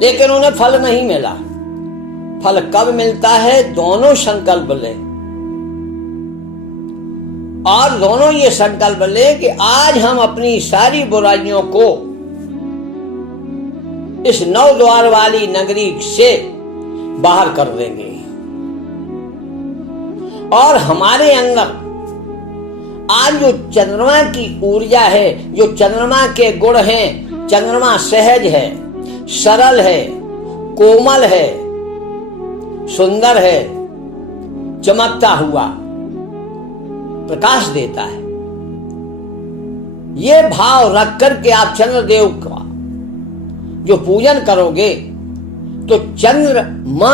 लेकिन उन्हें फल नहीं मिला। फल कब मिलता है? दोनों संकल्प ले, और दोनों ये संकल्प ले कि आज हम अपनी सारी बुराइयों को इस 9 द्वार वाली नगरी से बाहर कर देंगे, और हमारे अंदर आज जो चंद्रमा की ऊर्जा है, जो चंद्रमा के गुण हैं, चंद्रमा सहज है, सरल है, कोमल है, सुंदर है, चमकता हुआ प्रकाश देता है। ये भाव रख करके आप चंद्रदेव का जो पूजन करोगे तो चंद्रमा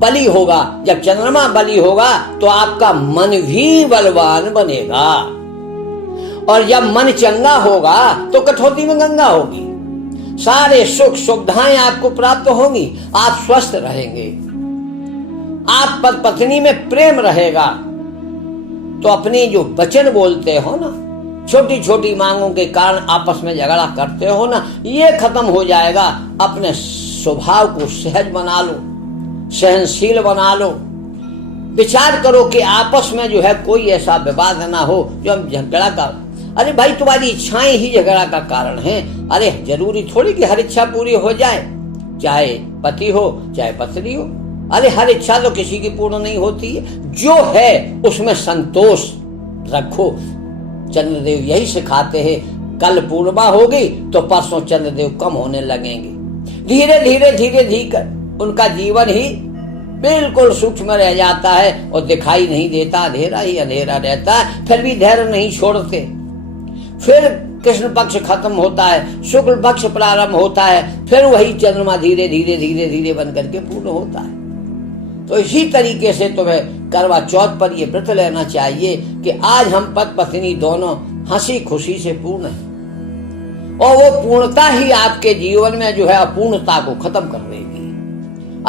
बली होगा। जब चंद्रमा बली होगा तो आपका मन भी बलवान बनेगा, और जब मन चंगा होगा तो कठौती में गंगा होगी, सारे सुख सुविधाएं आपको प्राप्त होंगी, आप स्वस्थ रहेंगे, आप पति पत्नी में प्रेम रहेगा। तो अपनी जो वचन बोलते हो ना, छोटी छोटी मांगों के कारण आपस में झगड़ा करते हो ना, ये खत्म हो जाएगा। अपने स्वभाव को सहज बना लो, सहनशील बना लो। विचार करो कि आपस में जो है कोई ऐसा विवाद ना हो जो हम झगड़ा का, अरे भाई तुम्हारी इच्छाएं ही झगड़ा का कारण हैं। अरे जरूरी थोड़ी कि हर इच्छा पूरी हो जाए, चाहे पति हो चाहे पत्नी हो। अरे हर इच्छा तो किसी की पूर्ण नहीं होती है, जो है उसमें संतोष रखो। चंद्रदेव यही सिखाते हैं। कल पूर्णिमा होगी तो परसों चंद्रदेव कम होने लगेंगे। धीरे धीरे धीरे धीरे उनका जीवन ही बिल्कुल सूक्ष्म रह जाता है और दिखाई नहीं देता, अंधेरा ही अंधेरा रहता है। फिर भी धैर्य नहीं छोड़ते। फिर कृष्ण पक्ष खत्म होता है, शुक्ल पक्ष प्रारंभ होता है, फिर वही चंद्रमा धीरे धीरे धीरे धीरे बन करके पूर्ण होता है। तो इसी तरीके से तुम्हें करवा चौथ पर यह व्रत लेना चाहिए कि आज हम पति पत्नी दोनों हंसी खुशी से पूर्ण हैं, और वो पूर्णता ही आपके जीवन में जो है अपूर्णता को खत्म कर देगी।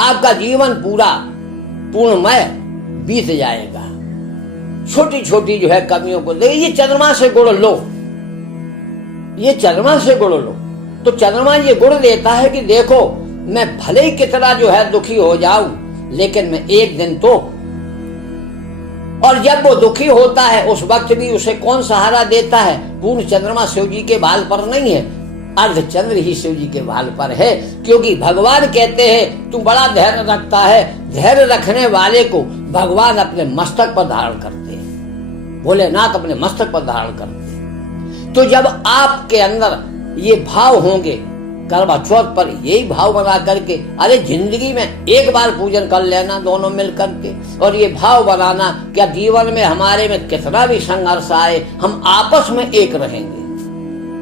आपका जीवन पूरा पूर्णमय बीत जाएगा। छोटी छोटी जो है कमियों को देखिए, ये चंद्रमा से गुण लो, ये चंद्रमा से गुण लो तो चंद्रमा ये गुण देता है कि देखो मैं भले ही कितना जो है दुखी हो जाऊं, लेकिन मैं एक दिन तो, और जब वो दुखी होता है उस वक्त भी उसे कौन सहारा देता है? पूर्ण चंद्रमा शिव जी के बाल पर नहीं है, अर्ध चंद्र ही शिव जी के बाल पर है। क्योंकि भगवान कहते हैं तू बड़ा धैर्य रखता है, धैर्य रखने वाले को भगवान अपने मस्तक पर धारण करते हैं, भोलेनाथ अपने मस्तक पर धारण करते हैं। तो जब आपके अंदर ये भाव होंगे, करवा चौथ पर यही भाव बना करके, अरे जिंदगी में एक बार पूजन कर लेना दोनों मिल करके, और ये भाव बनाना क्या जीवन में हमारे में कितना भी संघर्ष आए हम आपस में एक रहेंगे।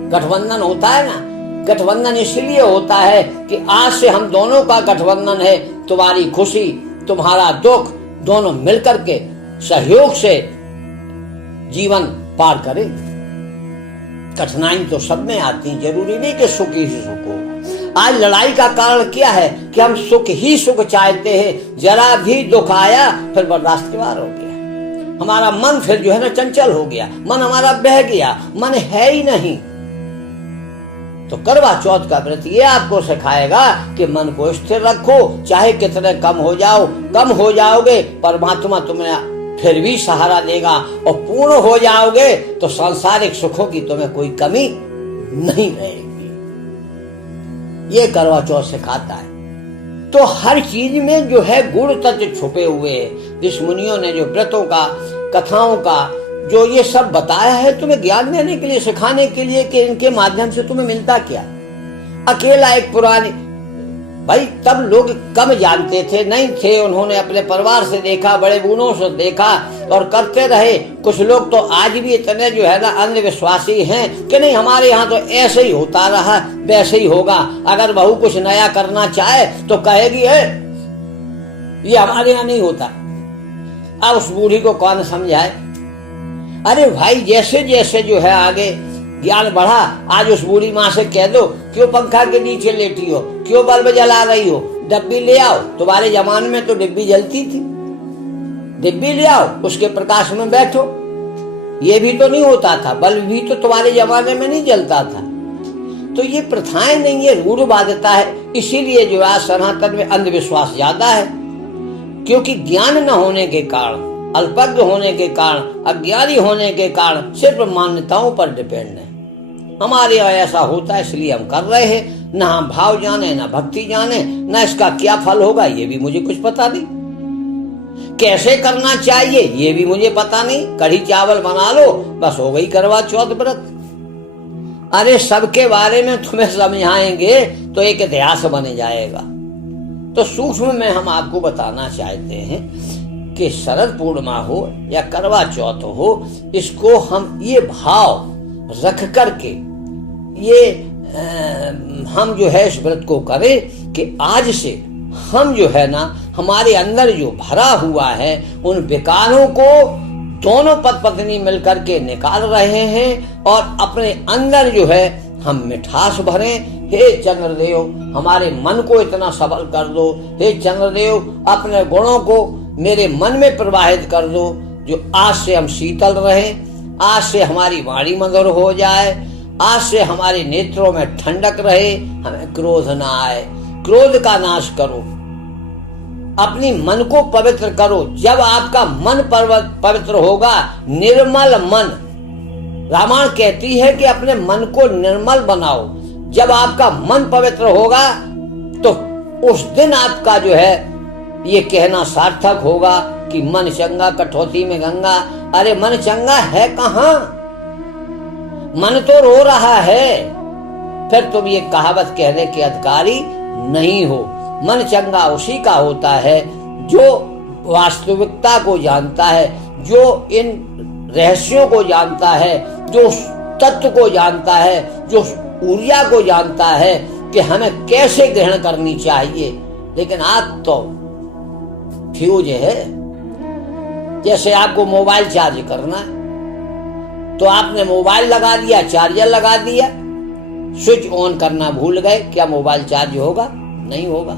गठबंधन होता है ना, गठबंधन इसलिए होता है कि आज से हम दोनों का गठबंधन है। तुम्हारी खुशी तुम्हारा दुख दोनों मिलकर के सहयोग से जीवन पार करें। कठिनाई तो सब में आती, जरूरी नहीं कि सुख ही सुख हो। आज लड़ाई का कारण क्या है कि हम सुख ही सुख चाहते हैं, जरा भी दुख आया फिर बर्दाश्त के बाहर हो गया, हमारा मन फिर जो है ना चंचल हो गया, मन हमारा बह गया, मन है ही नहीं। तो करवा चौथ का व्रत ये आपको सिखाएगा कि मन को स्थिर रखो, चाहे कितने कम हो जाओगे परमात्मा तुम्हें फिर भी सहारा देगा, और पूर्ण हो जाओगे तो सांसारिक सुखों की तुम्हें कोई कमी नहीं रहेगी। ये करवा चौथ सिखाता है। तो हर चीज में जो है गुण तत्व छुपे हुए हैं। ऋष मुनियों ने जो व्रतों का, कथाओं का जो ये सब बताया है तुम्हें ज्ञान देने के लिए, सिखाने के लिए कि इनके माध्यम से तुम्हें मिलता क्या। अकेला एक पुरानी भाई, तब लोग कम जानते थे, नहीं थे, उन्होंने अपने परिवार से देखा, बड़े बूढ़ों से देखा और करते रहे। कुछ लोग तो आज भी इतने जो है ना अंधविश्वासी हैं कि नहीं हमारे यहाँ तो ऐसे ही होता रहा, वैसे ही होगा। अगर बहू कुछ नया करना चाहे तो कहेगी है ये हमारे यहाँ नहीं होता। अब उस बूढ़ी को कौन समझाए? अरे भाई जैसे जैसे जो है आगे ज्ञान बढ़ा, आज उस बूढ़ी माँ से कह दो क्यों पंखा के नीचे लेटी हो, क्यों बल्ब जला रही हो, डिब्बी ले आओ। तुम्हारे जमाने में तो डिब्बी जलती थी, डिब्बी ले आओ, उसके प्रकाश में बैठो। ये भी तो नहीं होता था, बल्ब भी तो तुम्हारे जमाने में नहीं जलता था। तो ये प्रथाएं नहीं, ये रूढ़ बाध्यता है इसीलिए जो है सनातन में अंधविश्वास ज्यादा है, क्योंकि ज्ञान न होने के कारण, अल्पज्ञ होने के कारण, अज्ञानी होने के कारण सिर्फ मान्यताओं पर डिपेंड है। हमारे यहाँ ऐसा होता है इसलिए हम कर रहे हैं। न हम भाव जाने, न भक्ति जाने, न इसका क्या फल होगा ये भी मुझे कुछ पता नहीं, कैसे करना चाहिए ये भी मुझे पता नहीं। कढ़ी चावल बना लो बस हो गई करवा चौथ व्रत। अरे सबके बारे में तुम्हें समझाएंगे तो एक इतिहास बन जाएगा। तो सूक्ष्म में हम आपको बताना चाहते हैं कि शरद पूर्णिमा हो या करवा चौथ हो, इसको हम ये भाव रख करके ये हम जो है इस व्रत को करें कि आज से हम जो है ना हमारे अंदर जो भरा हुआ है उन विकारों को दोनों पति पत्नी मिलकर के निकाल रहे हैं और अपने अंदर जो है हम मिठास भरें। हे चंद्रदेव हमारे मन को इतना सबल कर दो, हे चंद्रदेव अपने गुणों को मेरे मन में प्रवाहित कर दो जो आज से हम शीतल रहें, आज से हमारी वाणी मधुर हो जाए, आज से हमारे नेत्रों में ठंडक रहे, हमें क्रोध ना आए। क्रोध का नाश करो, अपनी मन को पवित्र करो। जब आपका मन पवित्र होगा, निर्मल मन, रामायण कहती है कि अपने मन को निर्मल बनाओ। जब आपका मन पवित्र होगा तो उस दिन आपका जो है ये कहना सार्थक होगा कि मन चंगा कठौती में गंगा। अरे मन चंगा है कहाँ, मन तो रो रहा है। फिर तुम ये कहावत कहने के अधिकारी नहीं हो। मन चंगा उसी का होता है जो वास्तविकता को जानता है, जो इन रहस्यों को जानता है, जो तत्व को जानता है, जो ऊर्जा को जानता है कि हमें कैसे ग्रहण करनी चाहिए। लेकिन आप तो फ्यूज है। जैसे आपको मोबाइल चार्ज करना है तो आपने मोबाइल लगा दिया, चार्जर लगा दिया, स्विच ऑन करना भूल गए, क्या मोबाइल चार्ज होगा? नहीं होगा।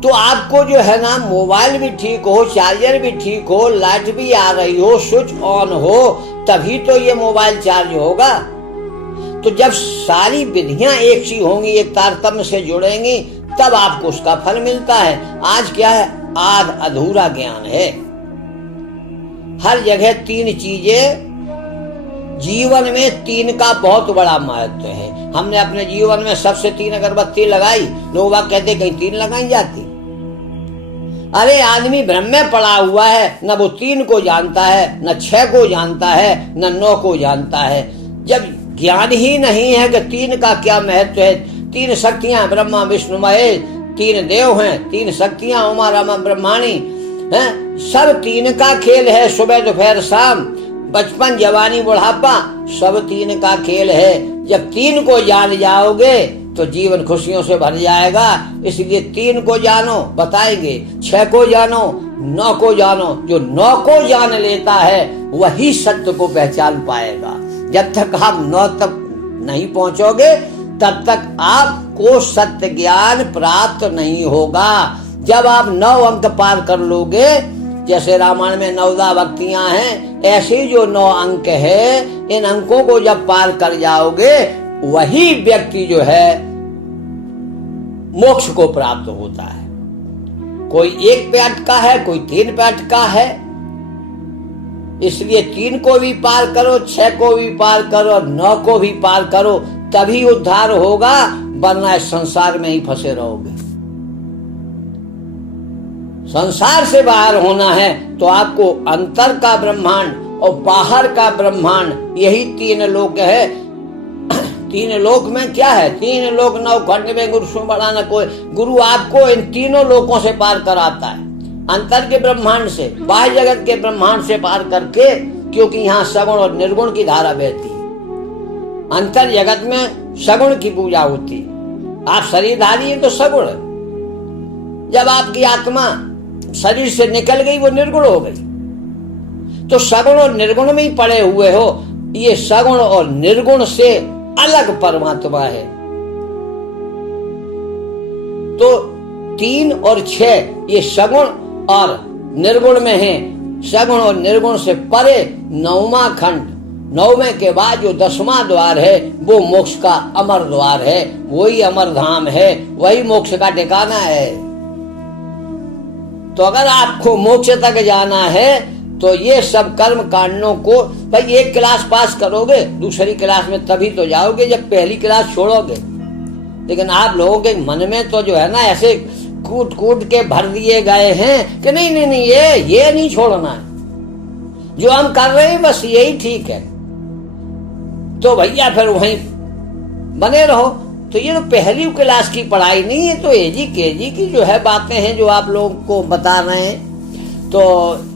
तो आपको जो है ना मोबाइल भी ठीक हो, चार्जर भी ठीक हो, लाइट भी आ रही हो, स्विच ऑन हो, तभी तो ये मोबाइल चार्ज होगा। तो जब सारी विधियां एक सी होंगी, एक तारतम्य से जुड़ेंगी, तब आपको उसका फल मिलता है। आज क्या है? आध अधूरा ज्ञान है। हर जगह तीन चीजें, जीवन में तीन का बहुत बड़ा महत्व है। हमने अपने जीवन में सबसे 3 अगरबत्ती लगाई, लोग कहते कहीं 3 लगाई जाती। अरे आदमी भ्रम में पड़ा हुआ है, न वो 3 को जानता है, न 6 को जानता है, न 9 को जानता है। जब ज्ञान ही नहीं है कि 3 का क्या महत्व है। 3 शक्तियां ब्रह्मा विष्णु महेश, 3 देव हैं, 3 शक्तियां उमा रमा ब्रह्माणी हैं, सब 3 का खेल है। सुबह दोपहर शाम, बचपन जवानी बुढ़ापा, सब 3 का खेल है। जब 3 को जान जाओगे तो जीवन खुशियों से भर जाएगा। इसलिए 3 को जानो, बताएंगे। 6 को जानो, 9 को जानो। जो 9 को जान लेता है वही सत्य को पहचान पाएगा। जब तक आप 9 तक नहीं पहुंचोगे तब तक आपको सत्य ज्ञान प्राप्त नहीं होगा। जब आप 9 अंक पार कर लोगे, जैसे रामायण में 9 भक्तियां हैं, ऐसे जो 9 अंक है, इन अंकों को जब पार कर जाओगे वही व्यक्ति जो है मोक्ष को प्राप्त होता है। कोई 1 पे अटका है, कोई 3 पे अटका है। इसलिए 3 को भी पार करो, 6 को भी पार करो, 9 को भी पार करो, तभी उद्धार होगा, वरना इस संसार में ही फंसे रहोगे। संसार से बाहर होना है तो आपको अंतर का ब्रह्मांड और बाहर का ब्रह्मांड, यही 3 लोक है। 3 लोक में क्या है? 3 लोक 9 खंड में गुरु से बड़ा न कोई। गुरु आपको इन तीनों लोकों से पार कराता है, अंतर के ब्रह्मांड से, बाह्य जगत के ब्रह्मांड से पार करके, क्योंकि यहाँ सगुण और निर्गुण की धारा बहती है। अंतर जगत में सगुण की पूजा होती है। आप शरीरधारी हैं तो सगुण। जब आपकी आत्मा शरीर से निकल गई वो निर्गुण हो गई। तो सगुण और निर्गुण में ही पड़े हुए हो। ये सगुण और निर्गुण से अलग परमात्मा है। तो 3 और 6 ये सगुण और निर्गुण में है। सगुण और निर्गुण से परे 9वां खंड 9वें के बाद जो 10वां द्वार है वो मोक्ष का अमर द्वार है, वही अमर धाम है, वही मोक्ष का ठिकाना है। तो अगर आपको मोक्ष तक जाना है तो ये सब कर्म कांडों को, भाई एक क्लास पास करोगे दूसरी क्लास में तभी तो जाओगे जब पहली क्लास छोड़ोगे। लेकिन आप लोगों के मन में तो जो है ना ऐसे कूट कूट के भर दिए गए हैं कि नहीं नहीं नहीं ये नहीं छोड़ना है, जो हम कर रहे हैं बस यही ठीक है। तो भैया फिर वहीं बने रहो। तो ये तो पहली क्लास की पढ़ाई नहीं है, तो एजी केजी की जो है बातें हैं जो आप लोगों को बता रहे हैं। तो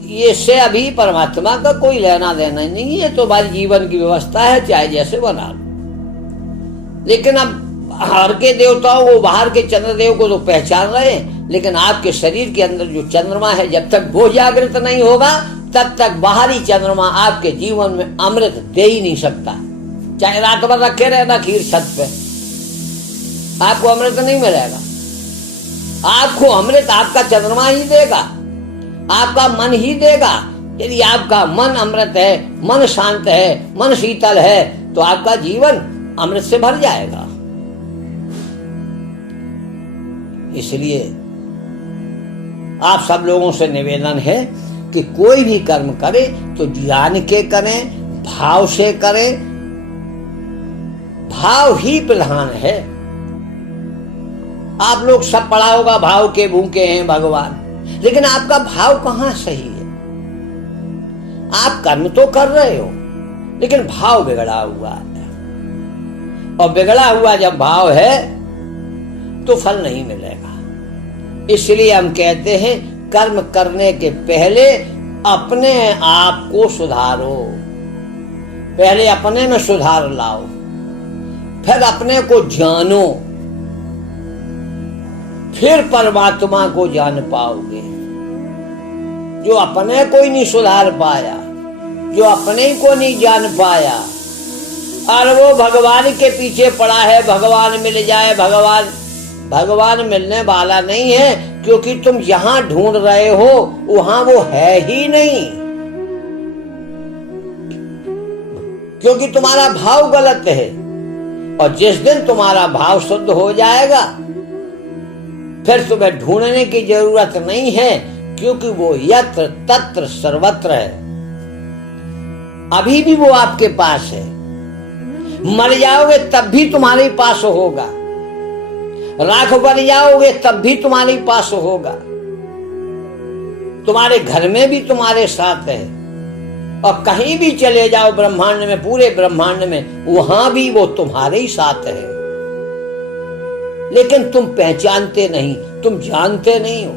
ये से अभी परमात्मा का कोई लेना देना नहीं है, तो हमारी जीवन की व्यवस्था है, चाहे जैसे बना लो। लेकिन अब बाहर के देवताओं को, बाहर के चंद्रदेव को तो पहचान रहे हैं, लेकिन आपके शरीर के अंदर जो चंद्रमा है जब तक वो जागृत नहीं होगा तब तक बाहरी चंद्रमा आपके जीवन में अमृत दे ही नहीं सकता। चाहे रात भर रखे रहना खीर छत पे, आपको अमृत नहीं मिलेगा। आपको अमृत आपका चंद्रमा ही देगा, आपका मन ही देगा। यदि आपका मन अमृत है, मन शांत है, मन शीतल है, तो आपका जीवन अमृत से भर जाएगा। इसलिए आप सब लोगों से निवेदन है कि कोई भी कर्म करे तो ज्ञान के करें, भाव से करें। भाव ही प्रधान है। आप लोग सब पढ़ा होगा भाव के भूखे हैं भगवान, लेकिन आपका भाव कहां सही है? आप कर्म तो कर रहे हो लेकिन भाव बिगड़ा हुआ है, और बिगड़ा हुआ जब भाव है तो फल नहीं मिलेगा। इसलिए हम कहते हैं कर्म करने के पहले अपने आप को सुधारो, पहले अपने में सुधार लाओ, फिर अपने को जानो, फिर परमात्मा को जान पाओगे। जो अपने को ही नहीं सुधार पाया, जो अपने ही को नहीं जान पाया, और वो भगवान के पीछे पड़ा है, भगवान मिल जाए, भगवान मिलने वाला नहीं है, क्योंकि तुम जहां ढूंढ रहे हो वहां वो है ही नहीं, क्योंकि तुम्हारा भाव गलत है। और जिस दिन तुम्हारा भाव शुद्ध हो जाएगा फिर तुम्हें ढूंढने की जरूरत नहीं है, क्योंकि वो यत्र तत्र सर्वत्र है। अभी भी वो आपके पास है। मर जाओगे तब भी तुम्हारे पास होगा, राख बन जाओगे तब भी तुम्हारे पास होगा, तुम्हारे घर में भी तुम्हारे साथ है, और कहीं भी चले जाओ ब्रह्मांड में, पूरे ब्रह्मांड में, वहां भी वो तुम्हारे ही साथ है। लेकिन तुम पहचानते नहीं, तुम जानते नहीं हो,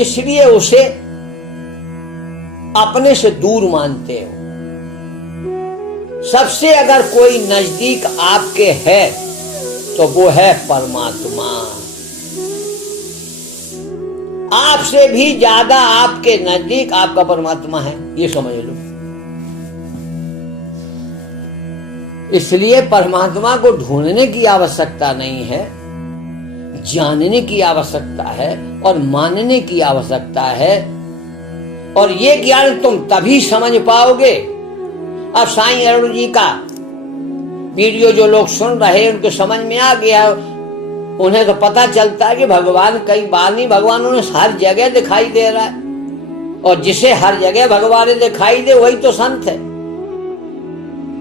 इसलिए उसे अपने से दूर मानते हो। सबसे अगर कोई नजदीक आपके है तो वो है परमात्मा। आपसे भी ज्यादा आपके नजदीक आपका परमात्मा है, ये समझ लो। इसलिए परमात्मा को ढूंढने की आवश्यकता नहीं है, जानने की आवश्यकता है और मानने की आवश्यकता है। और ये ज्ञान तुम तभी समझ पाओगे। अब साईं अरुण जी का वीडियो जो लोग सुन रहे हैं उनको समझ में आ गया, उन्हें तो पता चलता है कि भगवान कई बार नहीं, भगवान उन्हें हर जगह दिखाई दे रहा है, और जिसे हर जगह भगवान दिखाई दे वही तो संत है।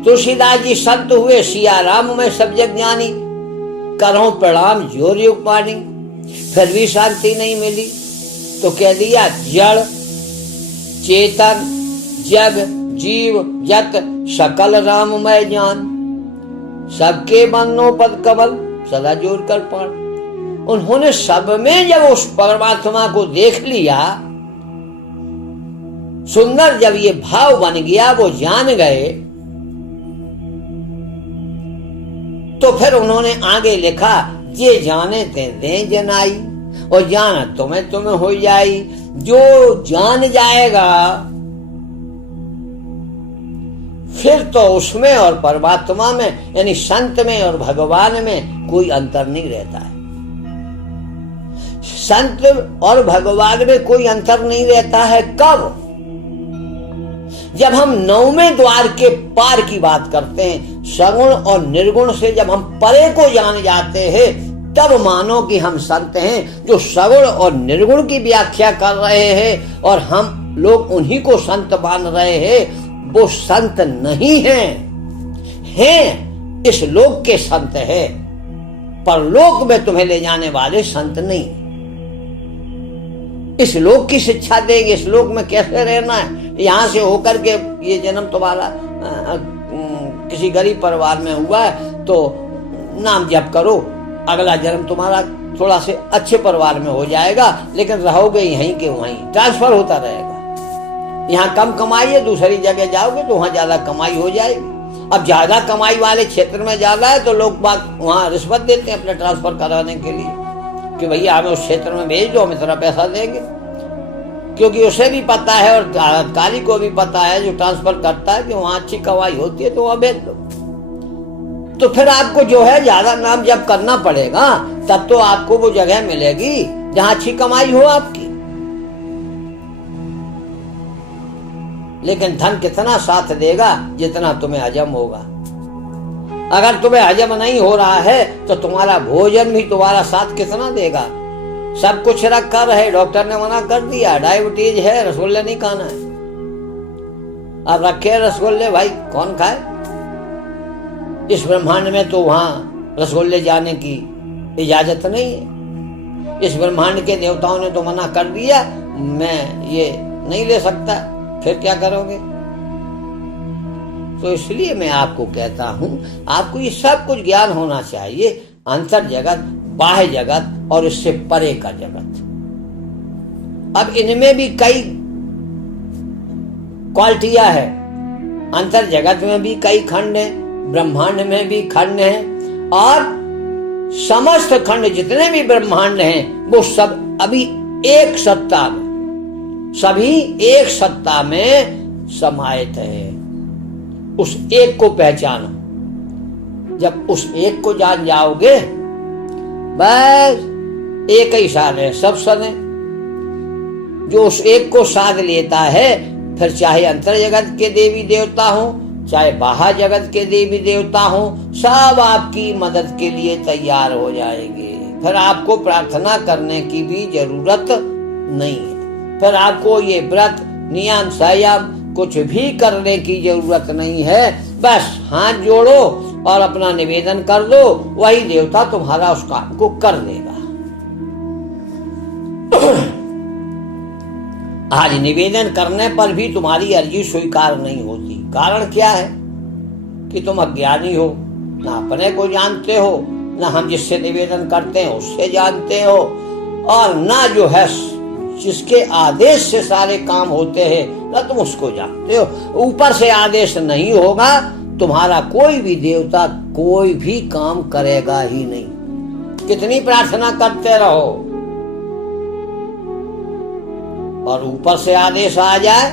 तुलसीदास जी संत हुए, सिया राम में सब जग ज्ञानी, करो प्रणाम जोर युग पानी, फिर भी शांति नहीं मिली। तो कह दिया जड़ चेतन जग जीव जत सकल राममय ज्ञान, सबके मनो पद कमल सदा जोर कर पार। उन्होंने सब में जब उस परमात्मा को देख लिया, सुंदर जब ये भाव बन गया, वो जान गए, तो फिर उन्होंने आगे लिखा, ये जाने ते दे जनाई, और जाना तुम्हें हो जाई। जो जान जाएगा फिर तो उसमें और परमात्मा में, यानी संत में और भगवान में कोई अंतर नहीं रहता है। संत और भगवान में कोई अंतर नहीं रहता है। कब? जब हम नौवें द्वार के पार की बात करते हैं, सगुण और निर्गुण से जब हम परे को जान जाते हैं, तब मानो कि हम संत हैं। जो सगुण और निर्गुण की व्याख्या कर रहे हैं और हम लोग उन्हीं को संत मान रहे हैं, वो संत नहीं हैं इस लोक के संत है, पर लोक में तुम्हें ले जाने वाले संत नहीं। इस लोक की शिक्षा देंगे, इस लोक में कैसे रहना है। यहां से होकर के ये जन्म तुम्हारा किसी गरीब परिवार में हुआ है तो नाम जप करो, अगला जन्म तुम्हारा थोड़ा से अच्छे परिवार में हो जाएगा, लेकिन रहोगे यहीं के वहीं, ट्रांसफर होता रहेगा। यहाँ कम कमाई है, दूसरी जगह जाओगे तो वहां ज्यादा कमाई हो जाएगी। अब ज्यादा कमाई वाले क्षेत्र में जाना है तो लोग बात वहां रिश्वत देते हैं अपने ट्रांसफर कराने के लिए कि भैया हमें उस क्षेत्र में भेज दो, हम इतना पैसा देंगे, क्योंकि उसे भी पता है और अधिकारी को भी पता है जो ट्रांसफर करता है कि वहां अच्छी कमाई होती है तो वहां भेज दो। तो फिर आपको जो है ज्यादा नाम जब करना पड़ेगा, तब तो आपको वो जगह मिलेगी जहां अच्छी कमाई हो आपकी। लेकिन धन कितना साथ देगा, जितना तुम्हें हजम होगा। अगर तुम्हें हजम नहीं हो रहा है तो तुम्हारा भोजन भी तुम्हारा साथ कितना देगा। सब कुछ रखा रहे, डॉक्टर ने मना कर दिया, डायबिटीज है, रसगुल्ले नहीं खाना है। अब रखे रसगुल्ले, भाई कौन खाए। इस ब्रह्मांड में तो वहां रसगुल्ले जाने की इजाजत नहीं है। इस ब्रह्मांड के देवताओं ने तो मना कर दिया, मैं ये नहीं ले सकता, फिर क्या करोगे। तो इसलिए मैं आपको कहता हूं, आपको ये सब कुछ ज्ञान होना चाहिए, अंतर जगत, बाह्य जगत और इससे परे का जगत। अब इनमें भी कई क्वालिटियां है। अंतर जगत में भी कई खंड है, ब्रह्मांड में भी खंड है, और समस्त खंड जितने भी ब्रह्मांड हैं वो सब अभी एक सत्ता में, सभी एक सत्ता में समाहित है। उस एक को पहचानो। जब उस एक को जान जाओगे, बस एक ही साध है, सब सद है। जो उस एक को साध लेता है, फिर चाहे अंतर जगत के देवी देवता हो, चाहे बाहर जगत के देवी देवता हो, सब आपकी मदद के लिए तैयार हो जाएंगे। फिर आपको प्रार्थना करने की भी जरूरत नहीं है। फिर आपको ये व्रत, नियम, संयम कुछ भी करने की जरूरत नहीं है। बस हाथ जोड़ो और अपना निवेदन कर दो, वही देवता तुम्हारा उस काम को कर देगा। आज निवेदन करने पर भी तुम्हारी अर्जी स्वीकार नहीं होती। कारण क्या है कि तुम अज्ञानी हो, ना अपने को जानते हो, ना हम जिससे निवेदन करते हैं उससे जानते हो, और ना जो है जिसके आदेश से सारे काम होते हैं ना तुम उसको जानते हो। ऊपर से आदेश नहीं होगा, तुम्हारा कोई भी देवता कोई भी काम करेगा ही नहीं। कितनी प्रार्थना करते रहो और ऊपर से आदेश आ जाए।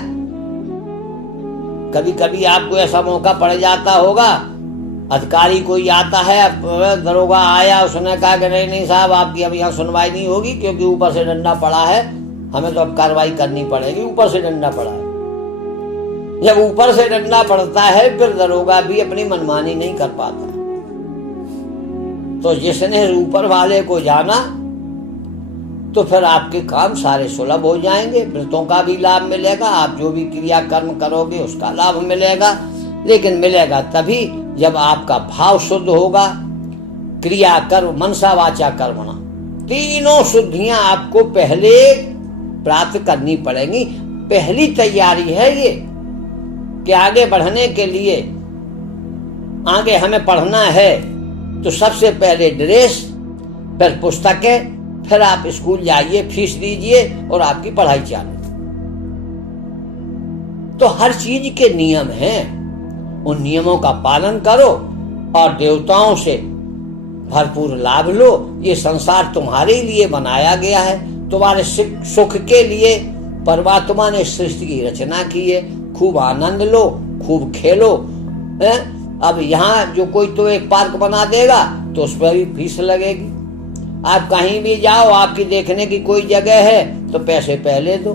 कभी कभी आपको ऐसा मौका पड़ जाता होगा, अधिकारी कोई आता है, दरोगा आया, उसने कहा कि नहीं साहब आपकी अब यहाँ सुनवाई नहीं होगी क्योंकि ऊपर से डंडा पड़ा है, हमें तो अब कार्रवाई करनी पड़ेगी, ऊपर से डंडा पड़ा है। जब ऊपर से डंडा पड़ता है फिर दरोगा भी अपनी मनमानी नहीं कर पाता। तो जिसने ऊपर वाले को जाना तो फिर आपके काम सारे सुलभ हो जाएंगे, व्रतों का भी लाभ मिलेगा, आप जो भी क्रिया कर्म करोगे उसका लाभ मिलेगा। लेकिन मिलेगा तभी जब आपका भाव शुद्ध होगा। क्रिया कर्म मनसा वाचा कर्मणा, तीनों शुद्धियां आपको पहले प्राप्त करनी पड़ेंगी। पहली तैयारी है ये कि आगे बढ़ने के लिए, आगे हमें पढ़ना है तो सबसे पहले ड्रेस, फिर पुस्तकें, फिर आप स्कूल जाइए, फीस दीजिए और आपकी पढ़ाई चालू। तो हर चीज के नियम हैं, उन नियमों का पालन करो और देवताओं से भरपूर लाभ लो। ये संसार तुम्हारे लिए बनाया गया है, तुम्हारे सुख के लिए परमात्मा ने सृष्टि की रचना की है। खूब आनंद लो, खूब खेलो। अब यहाँ जो कोई तो एक पार्क बना देगा तो उस पर भी फीस लगेगी। आप कहीं भी जाओ, आपकी देखने की कोई जगह है तो पैसे पहले दो,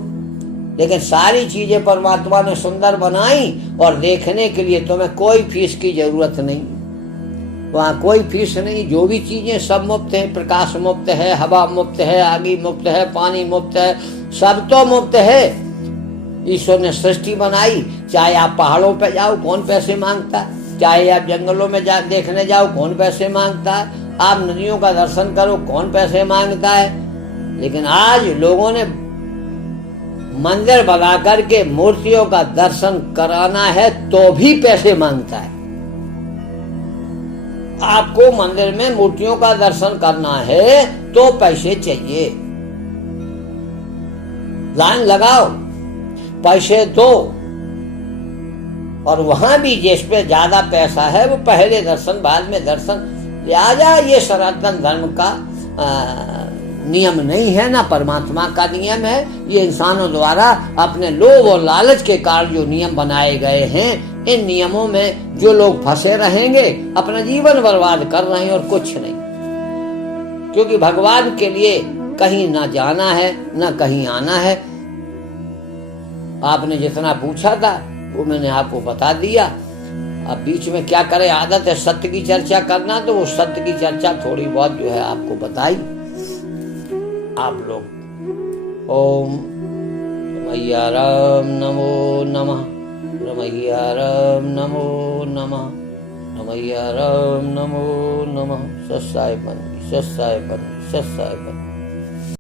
लेकिन सारी चीजें परमात्मा ने सुंदर बनाई और देखने के लिए तुम्हें कोई फीस की जरूरत नहीं। वहाँ कोई फीस नहीं, जो भी चीजें सब मुफ्त है। प्रकाश मुफ्त है, हवा मुफ्त है, आगी मुफ्त है, पानी मुफ्त है, सब तो मुफ्त है। ईश्वर ने सृष्टि बनाई। चाहे आप पहाड़ों पे जाओ, कौन पैसे मांगता है? चाहे आप जंगलों में देखने जाओ, कौन पैसे मांगता है? आप नदियों का दर्शन करो, कौन पैसे मांगता है? लेकिन आज लोगों ने मंदिर बना करके मूर्तियों का दर्शन कराना है तो भी पैसे मांगता है। आपको मंदिर में मूर्तियों का दर्शन करना है तो पैसे चाहिए। लाइन लगाओ, पैसे दो। और वहां भी जिस पे ज्यादा पैसा है वो पहले दर्शन बाद में दर्शन। लिहाजा ये सनातन धर्म का नियम नहीं है, ना परमात्मा का नियम है। ये इंसानों द्वारा अपने लोभ और लालच के कारण जो नियम बनाए गए हैं, इन नियमों में जो लोग फंसे रहेंगे अपना जीवन बर्बाद कर रहे हैं और कुछ नहीं। क्योंकि भगवान के लिए कहीं ना जाना है ना कहीं आना है। आपने जितना पूछा था वो मैंने आपको बता दिया। अब बीच में क्या करें, आदत है सत्य की चर्चा करना, तो वो सत्य की चर्चा थोड़ी बहुत जो है आपको बताई। आप लोग ओम रमैया राम नमो नमः, रमैया राम नमो नमः, रमैया राम नमो नमः। सत्साई बन, सत्साई बन, सत्साई बन।